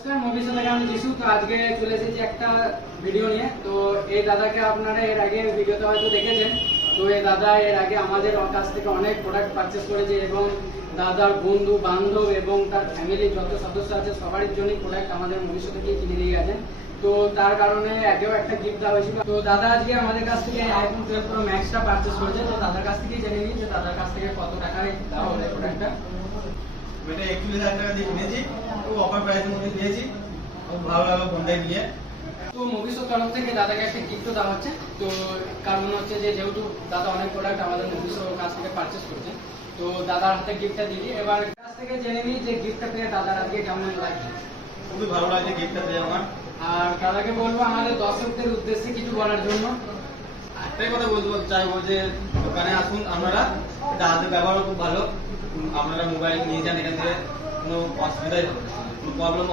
নমস্কার, মবিসা থেকে আমি যিশু। তো আজকে চলে এসেছি একটা ভিডিও নিয়ে। তো এই দাদাকে আপনারা এর আগে ভিডিওতে হয়তো দেখেছেন। তো এই দাদা এর আগে আমাদের কাছ থেকে অনেক প্রোডাক্ট পারচেস করেছে এবং দাদার বন্ধু বান্ধব এবং তার ফ্যামিলির যত সদস্য আছে সবার জন্যই প্রোডাক্ট আমাদের মবিসা থেকে কিনে নিয়ে গেছেন। তো তার কারণে আগেও একটা গিফট দেওয়া হয়েছিল। তো দাদা আজকে আমাদের কাছ থেকে আইফোন 12 প্রো ম্যাক্সটা পারচেস করেছে। তো দাদার কাছ থেকে জেনে নিই যে দাদার কাছ থেকে কত টাকায় দেওয়া হলো প্রোডাক্টটা। এটা 41,000 টাকা দিয়ে কিনেছি, খুব অফার প্রাইসের মধ্যে দিয়েছি, খুব ভালো লাগলো ফোনটা নিয়ে। তো মবিসোর তরফ থেকে দাদাকে একটা গিফট দেওয়া হচ্ছে। তো কারণ হচ্ছে যে যেহেতু দাদা অনেক প্রোডাক্ট আমাদের মবিসোর কাছ থেকে পারচেস করছে, তো দাদার হাতে গিফটটা দিই। এবার কাছ থেকে জেনে নিই যে গিফটটা পেয়ে দাদার আজকে কেমন লাগছে। খুবই ভালো লাগছে গিফটটা পেয়ে আমার। আর দাদাকে বলবো আমাদের দর্শকদের উদ্দেশ্যে কিছু বলার জন্য। একটাই কথা বলতে চাইবো যে দোকানে আসুন আপনারা, এটা হাতে ব্যবহারও খুব ভালো। আপনারা মোবাইল নিয়ে যান, এখান থেকে কোনো অসুবিধাই হবে না, কোনো প্রবলেম